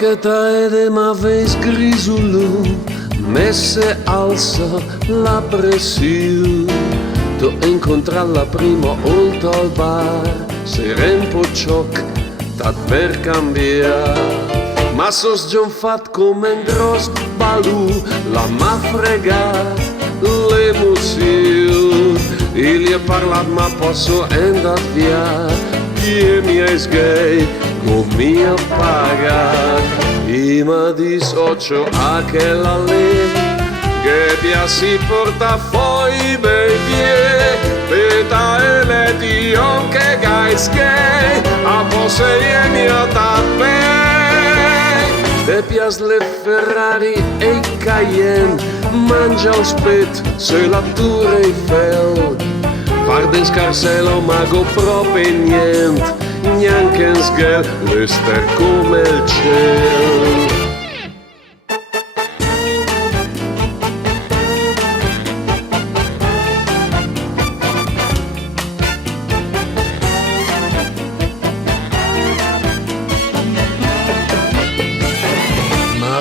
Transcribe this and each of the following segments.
Bancheta ed ma vez grisulu, messe alza la pressione. Tu incontra la prima volta al bar, sei un po' cioc, t'ad per cambiare. Ma sos già fat come un grosso balù, la m'ha fregat l'emozione. Gli ha parlato ma posso andare via, chi mi è gay, non mi ha pagato. I mi dissocio a quella lì, che piaci portafogli baby, peta e le dio che guys gay, a posse e mia tappe. Te pias le Ferrari e i Cayenne, mangia il spit sulla Tour Eiffel. Guarda in scarsello mago proprio niente, neanche in sgel, l'ester come il cielo.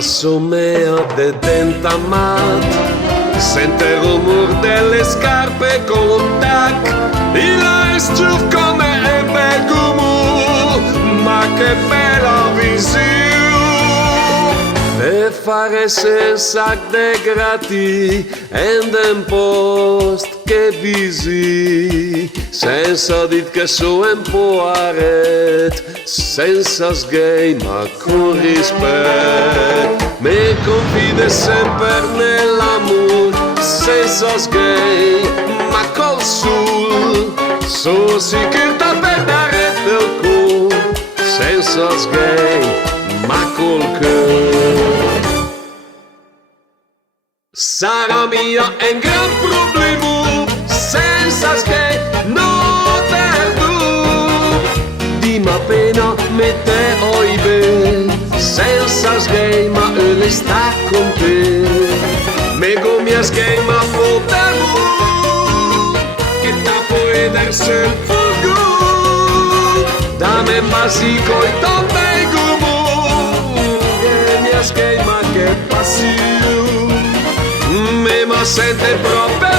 Somea de dentamat, sente il rumore delle scarpe con tac, il ice giù come ebbe gumu, ma che bella visione! E fare senza de grati, and un post che visi, senza dit che so un po' aret, senza sgay ma con rispetto. Mi confide sempre nell'amore, senza sgay ma col sul. So sicuro per dare del cuore, senza sgay ma col cuore. Sarà mia un gran problema, senza sgay non perdo. Di ma pena mette oi bene, senza sgay ma le sta con te. Me go mia sgay ma potemo, che ta può edersi il fuoco. Dame basico e toppe gumu, che mia sgay ma che passione. Me ma sente proprio per